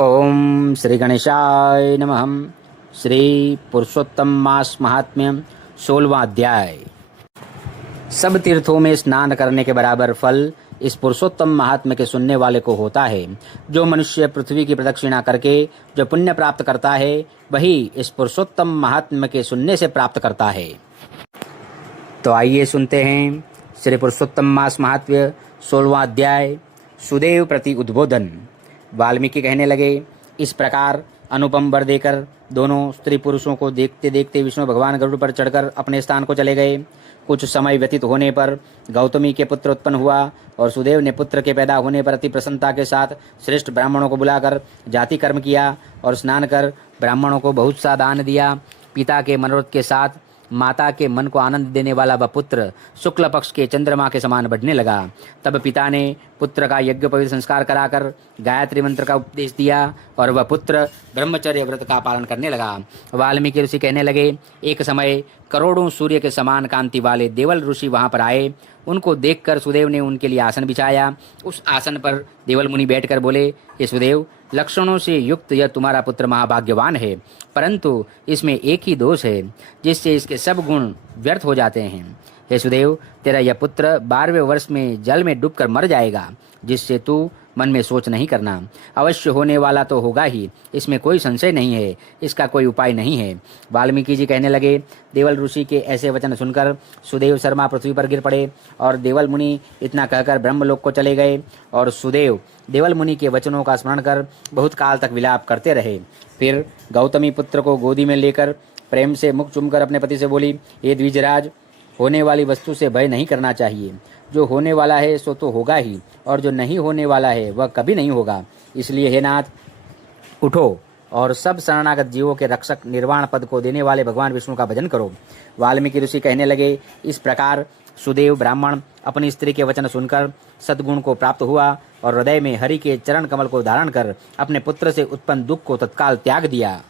ओम श्री गणेशाय नमः। श्री पुरुषोत्तम मास महात्म्य 16वां अध्याय। सब तीर्थों में स्नान करने के बराबर फल इस पुरुषोत्तम महात्म्य के सुनने वाले को होता है। जो मनुष्य पृथ्वी की प्रदक्षिणा करके जो पुण्य प्राप्त करता है वही इस पुरुषोत्तम महात्म्य के सुनने से प्राप्त करता है। तो आइए सुनते हैं श्री पुरुषोत्तम मास महात्म्य 16वां अध्याय। सुदेव प्रति उद्बोधन। वाल्मीकि कहने लगे, इस प्रकार अनुपम वर देकर दोनों स्त्री पुरुषों को देखते देखते विष्णु भगवान गरुड़ पर चढ़कर अपने स्थान को चले गए। कुछ समय व्यतीत होने पर गौतमी के पुत्र उत्पन्न हुआ और सुदेव ने पुत्र के पैदा होने पर अति प्रसन्नता के साथ श्रेष्ठ ब्राह्मणों को बुलाकर जाति कर्म किया और स्नान कर ब्राह्मणों को बहुत सा दान दिया। पिता के मनोरथ के साथ माता के मन को आनंद देने वाला वह पुत्र शुक्ल पक्ष के चंद्रमा के समान बढ़ने लगा। तब पिता ने पुत्र का यज्ञ पवित्र संस्कार कराकर गायत्री मंत्र का उपदेश दिया और वह पुत्र ब्रह्मचर्य व्रत का पालन करने लगा। वाल्मीकि ऋषि कहने लगे, एक समय करोड़ों सूर्य के समान कांति वाले देवल ऋषि वहां पर आए। उनको देखकर सुदेव ने उनके लिए आसन बिछाया। उस आसन पर देवल मुनि बैठकर बोले, ये सुदेव, लक्षणों से युक्त यह तुम्हारा पुत्र महाभाग्यवान है, परंतु इसमें एक ही दोष है जिससे इसके सब गुण व्यर्थ हो जाते हैं। हे सुदेव, तेरा यह पुत्र 12वें वर्ष में जल में डूबकर मर जाएगा, जिससे तू मन में सोच नहीं करना। अवश्य होने वाला तो होगा ही, इसमें कोई संशय नहीं है, इसका कोई उपाय नहीं है। वाल्मीकि जी कहने लगे, देवल ऋषि के ऐसे वचन सुनकर सुदेव शर्मा पृथ्वी पर गिर पड़े और देवल मुनि इतना कहकर ब्रह्मलोक को चले गए। और सुदेव देवल मुनि के वचनों का स्मरण कर बहुत काल तक विलाप करते रहे। फिर गौतमी पुत्र को गोदी में लेकर प्रेम से मुख चूमकर अपने पति से बोली, हे द्विजराज, होने वाली वस्तु से भय नहीं करना चाहिए। जो होने वाला है सो तो होगा ही, और जो नहीं होने वाला है वह कभी नहीं होगा। इसलिए हे नाथ, उठो और सब शरणागत जीवों के रक्षक निर्वाण पद को देने वाले भगवान विष्णु का भजन करो। वाल्मीकि ऋषि कहने लगे, इस प्रकार सुदेव ब्राह्मण अपनी स्त्री के वचन सुनकर सद्गुण को प्राप्त हुआ और हृदय में हरि के चरण कमल को धारण कर अपने पुत्र से उत्पन्न दुख को तत्काल त्याग दिया।